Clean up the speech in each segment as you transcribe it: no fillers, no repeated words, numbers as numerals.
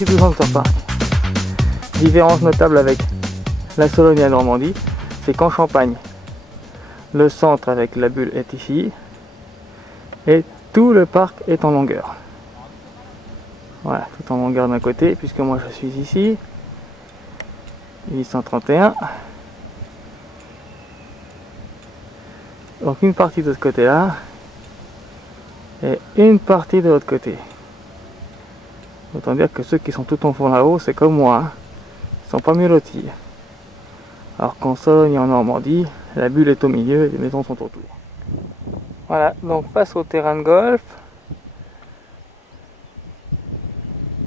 aussi tout Center Park. Différence notable avec la Sologne et la Normandie, c'est qu'en Champagne, le centre avec la bulle est ici et tout le parc est en longueur. Voilà, tout en longueur d'un côté, puisque moi je suis ici, 831. Donc une partie de ce côté-là et une partie de l'autre côté. Autant dire que ceux qui sont tout en fond là-haut, c'est comme moi, hein. Ils sont pas mieux lotis. Alors qu'en Sologne et en Normandie, la bulle est au milieu et les maisons sont autour. Voilà, donc face au terrain de golf,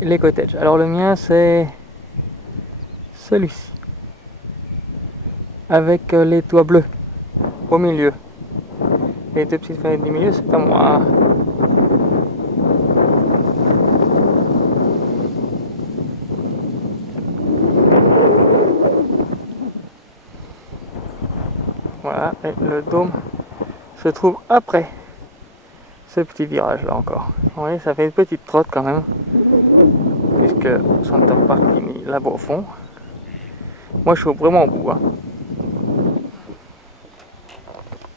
les cottages. Alors le mien c'est celui-ci, avec les toits bleus au milieu. Les deux petites fenêtres du milieu, c'est à moi. Voilà, et le dôme se trouve après ce petit virage là encore. Vous voyez, ça fait une petite trotte quand même, puisque Center Park est mis là-bas au fond. Moi je suis vraiment au bout. Hein.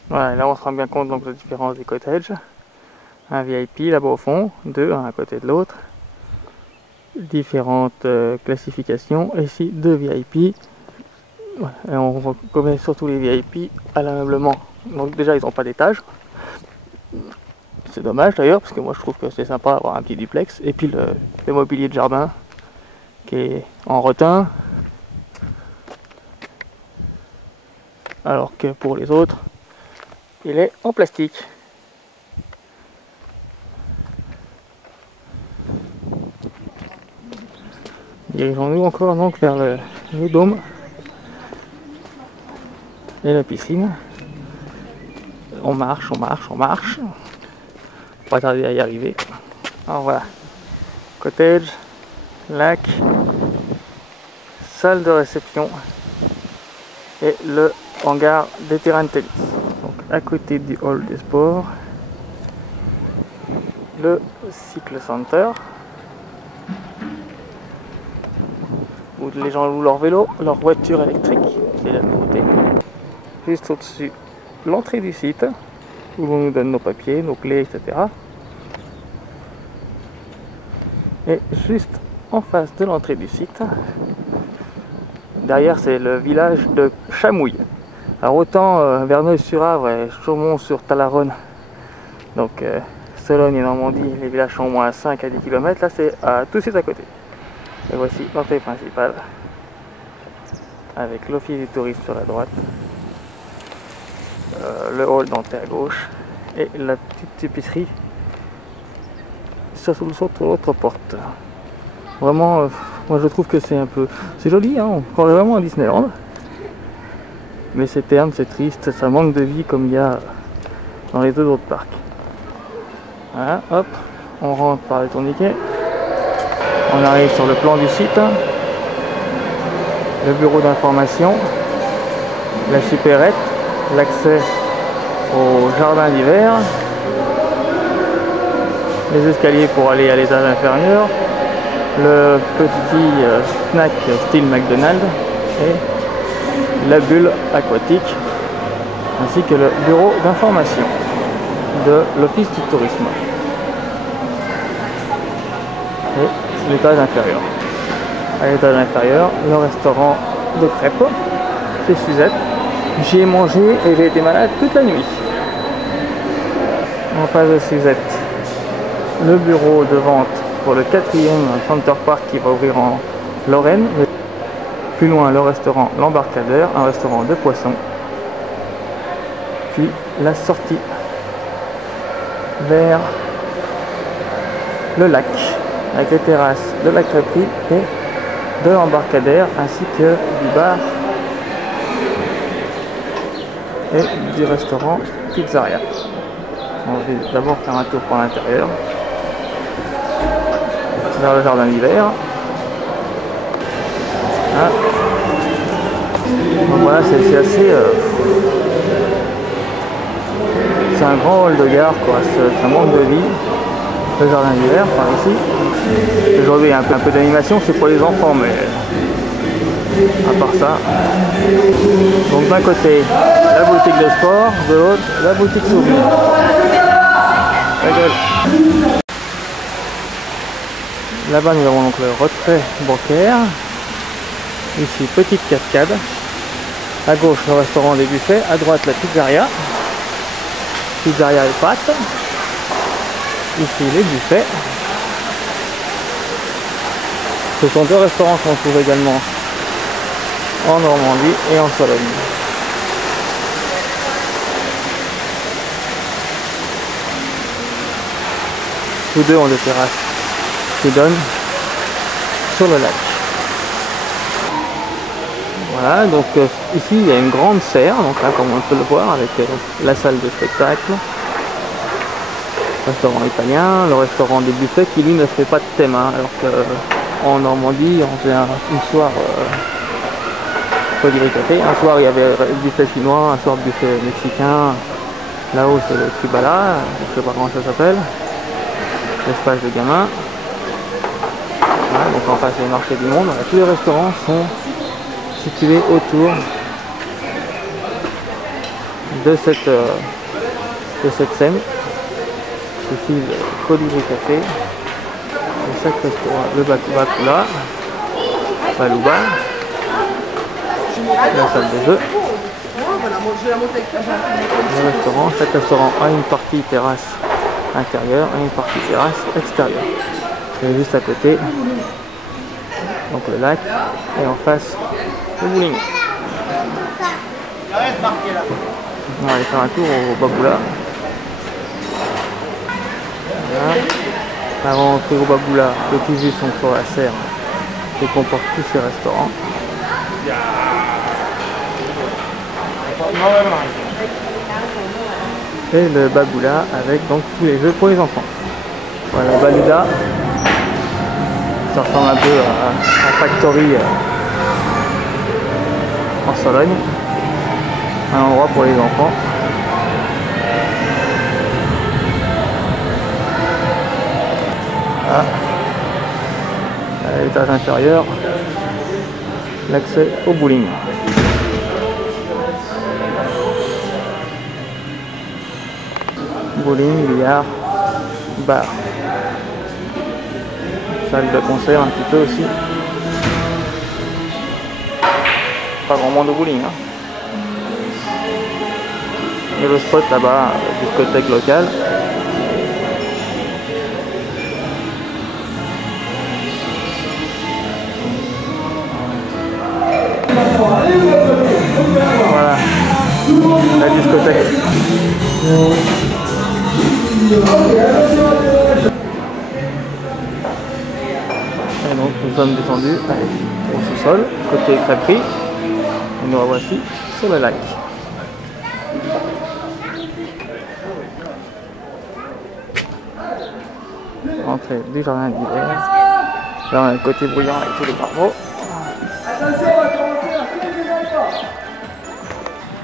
Voilà, là on se rend bien compte donc de la différence des cottages. Un VIP là-bas au fond, deux un à côté de l'autre. Différentes classifications. Ici deux VIP. Voilà. Et on reconnaît surtout les VIP à l'ameublement. Donc déjà ils n'ont pas d'étage. C'est dommage d'ailleurs parce que moi je trouve que c'est sympa d'avoir un petit duplex. Et puis le mobilier de jardin qui est en rotin. Alors que pour les autres, il est en plastique. Dirigeons-nous encore donc vers le dôme et la piscine. On marche, on marche, on marche. Pas tarder à y arriver. Alors voilà, cottage, lac, salle de réception et le hangar des terrains de tennis. Donc à côté du hall des sports, le cycle center où les gens louent leur vélo, leur voiture électrique, c'est la nouveauté. Juste au-dessus, l'entrée du site où l'on nous donne nos papiers, nos clés, etc. Et juste en face de l'entrée du site, derrière c'est le village de Chamouille. Alors autant Verneuil-sur-Avre et Chaumont-sur-Talaronne, donc Sologne et Normandie, les villages sont au moins à 5 à 10 km, là c'est tout de suite à côté. Et voici l'entrée principale, avec l'office du tourisme sur la droite, le hall d'entrée à gauche, et la petite épicerie sur l'autre porte. Vraiment, moi je trouve que c'est c'est joli, hein, on croirait vraiment à Disneyland. Mais c'est terne, c'est triste, ça manque de vie comme il y a dans les deux autres parcs. Voilà, hop, on rentre par le tourniquet. On arrive sur le plan du site. Le bureau d'information, la supérette, l'accès au jardin d'hiver, les escaliers pour aller à l'étage inférieur, le petit snack style McDonald's et la bulle aquatique, ainsi que le bureau d'information de l'office du tourisme et l'étage inférieur. À l'étage inférieur, le restaurant de crêpes chez Suzette. J'y ai mangé et j'ai été malade toute la nuit. En face de Suzette, le bureau de vente pour le 4e Center Park qui va ouvrir en Lorraine. Plus loin, le restaurant L'Embarcadère, un restaurant de poissons. Puis la sortie vers le lac, avec les terrasses de la crêperie et de l'Embarcadère, ainsi que du bar et du restaurant Pizzeria. On va d'abord faire un tour par l'intérieur, vers le jardin d'hiver. Hein. Donc voilà, c'est assez... c'est un grand hall de gare, quoi. Ça manque de vie. Le jardin d'hiver par ici. Aujourd'hui il y a un peu d'animation, c'est pour les enfants, mais à part ça. Donc d'un côté la boutique de sport, de l'autre la boutique souvenir. La gueule. Là-bas nous avons donc le retrait bancaire. Ici petite cascade. À gauche le restaurant des buffets, à droite la pizzeria. Pizzeria et pâtes. Ici les buffets. Ce sont deux restaurants qu'on trouve également en Normandie et en Sologne. Tous deux ont des terrasses qui donnent sur le lac. Voilà, donc ici il y a une grande serre, donc là comme on peut le voir avec la salle de spectacle. Restaurant italien, le restaurant des buffets qui lui ne fait pas de thème, hein, alors qu'en Normandie on faisait une soir café. Un soir il y avait buffet chinois, un soir buffet mexicain, là-haut c'est le Tribala, je sais pas comment ça s'appelle, l'espace de gamins. Voilà, donc en face c'est le marché du monde. Voilà, tous les restaurants sont situés autour de cette scène. Ici le Colibri Café, le Sac Restaurant, le Bakula, Balouba, la salle de jeu, le restaurant. Chaque restaurant a une partie terrasse intérieure et une partie terrasse extérieure. Et juste à côté, donc le lac, et en face le bowling. On va aller faire un tour au Baboula. Voilà. Avant d'entrer au Baboula, petit vue sont sur la serre qui comporte tous ces restaurants. Et le Baboula avec donc tous les jeux pour les enfants. Voilà, le Baluda, ça ressemble un peu à Factory en Sologne. Un endroit pour les enfants. Voilà. À l'étage inférieur, l'accès au bowling. Bowling, billard, bar. Salle de concert un petit peu aussi. Pas grand monde au bowling, hein. Et le spot là-bas, discothèque locale. Voilà, la discothèque. Et donc nous sommes descendus au sous-sol, côté crêperie, et nous revoici sur le lac. Entrée du jardin d'hiver. Là on a le côté bruyant avec tous les barbeaux.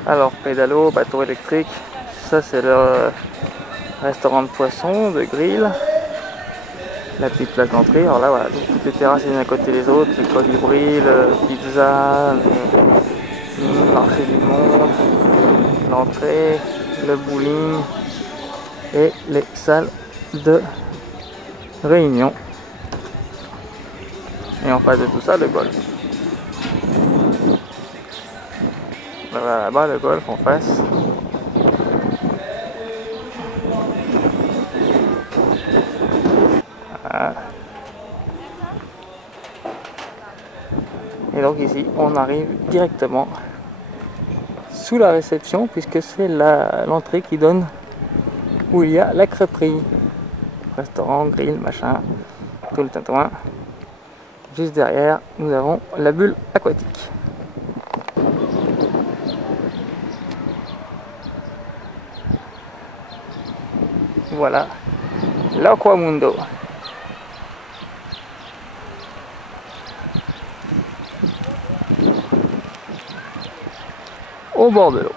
Alors pédalo, bateau électrique, ça c'est le restaurant de poissons, de grill. La petite place d'entrée, alors là voilà, toutes les terrasses les unes à côté des autres, le Colibri, le pizza, le marché du monde, l'entrée, le bowling et les salles de réunion. Et en face de tout ça, le golf. Voilà, là-bas le golf en face. Voilà. Et donc ici on arrive directement sous la réception puisque c'est l'entrée qui donne où il y a la crêperie. Restaurant, grill, machin, tout le tintouin. Juste derrière nous avons la bulle aquatique. Voilà, l'Aquamundo. Au bord de l'eau.